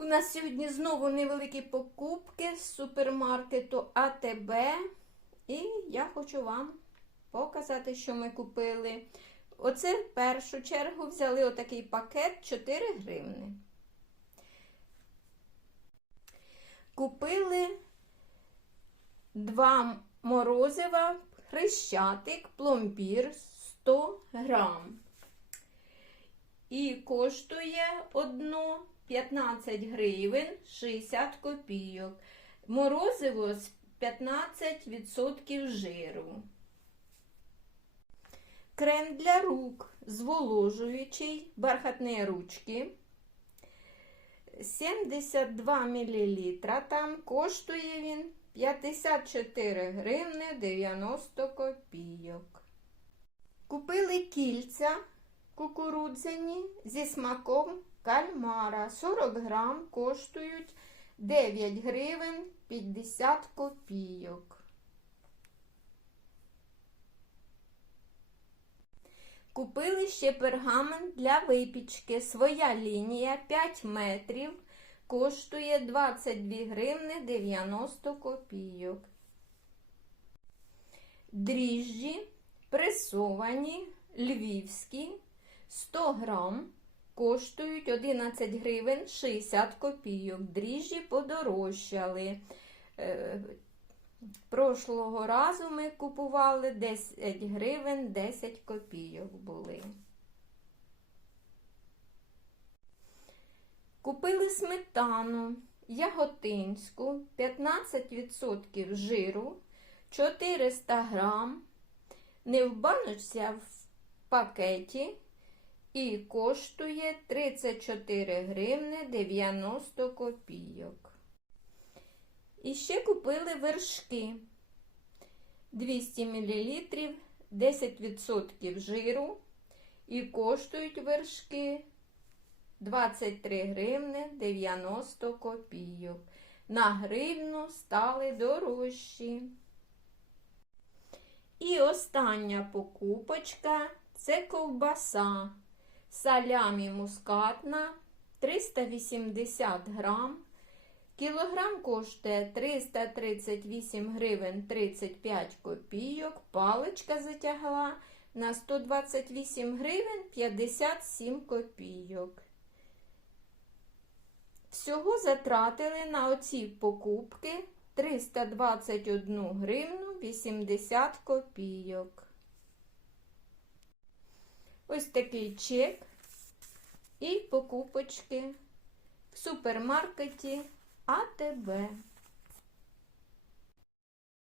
У нас сьогодні знову невеликі покупки з супермаркету АТБ. І я хочу вам показати, що ми купили. Оце в першу чергу взяли отакий пакет 4 гривни. Купили два морозива, хрещатик, пломбір 100 грам. І коштує одно 15 гривень 60 копійок. Морозиво з 15% жиру. Крем для рук зволожуючий, бархатні ручки. 72 мл. Там коштує він 54 гривни 90 копійок. Купили кільця кукурудзяні зі смаком кальмара. 40 грам коштують 9 гривень 50 копійок. Купили ще пергамент для випічки. Своя лінія 5 метрів. Коштує 22 гривни 90 копійок. Дріжджі пресовані, львівські 100 грам. Коштують 11 гривень 60 копійок. Дріжджі подорожчали. Е, Прошлого разу ми купували 10 гривень 10 копійок були. Купили сметану яготинську 15% жиру 400 грам. Не в баночці, а в пакеті. І коштує 34 гривни 90 копійок. І ще купили вершки 200 мл, 10% жиру. І коштують вершки 23 гривни 90 копійок. На гривну стали дорожчі. І остання покупочка це ковбаса. Салямі мускатна 380 грам. Кілограм коштує 338 гривень 35 копійок. Паличка затягла на 128 гривень 57 копійок. Всього затратили на оці покупки 321 гривну 80 копійок. Ось такий чек і покупочки в супермаркеті АТБ.